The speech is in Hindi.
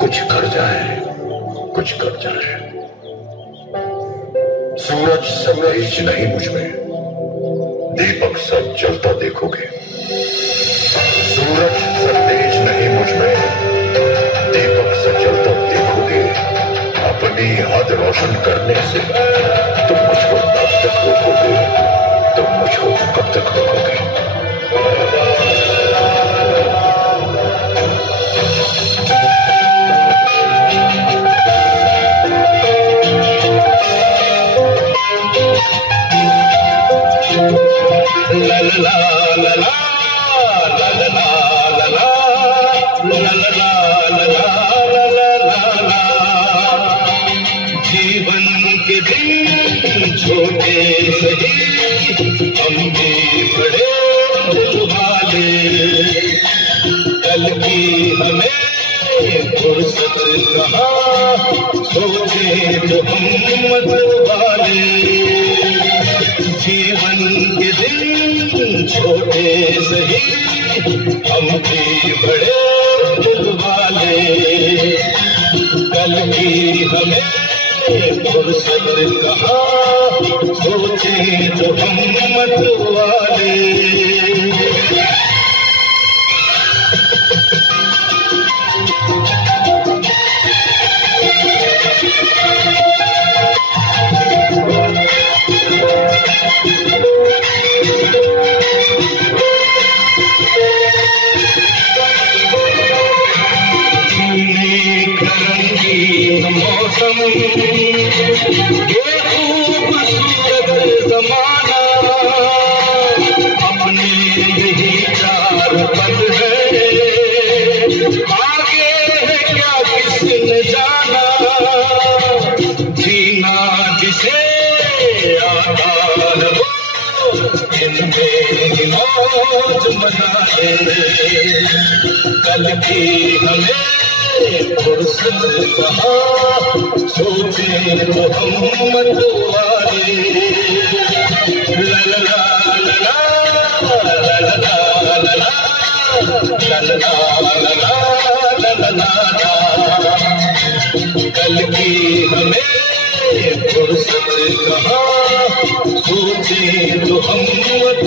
कुछ कर जाए, कुछ कर जाए। सूरज सा तेज नहीं मुझ में, दीपक सा जलता देखोगे। सूरज सा तेज नहीं मुझ में, दीपक सा जलता देखोगे। अपनी हद रोशन करने से तुम मुझको कब तक रोकोगे, तुम मुझको कब तक रोकोगे। ला ला ला ला ला ला ला ला ला ला। जीवन के दिन छोटे सही, हम भी बड़े वाले। कल की हमें फुर्सत कहाँ, सोचे तो हम मत वाले। जीवन के दिन छोटे सही, हम भी बड़े दिल वाले। कल की हमें फुर्सत कहाँ, सोचे तो हम मत वाले। मौसम ये खूबसूरत जमाना, अपने यही चार पल है। आगे है क्या किसने जाना, जीना जिसे आता है इनमें मौज मना ले। कल की हमें फुर्सत कहाँ, सोचे तो हम मत वाले। ला ला ला ला ला ला ला ला ला ला। कल की हमें फुर्सत कहाँ, सोचे तो हम मत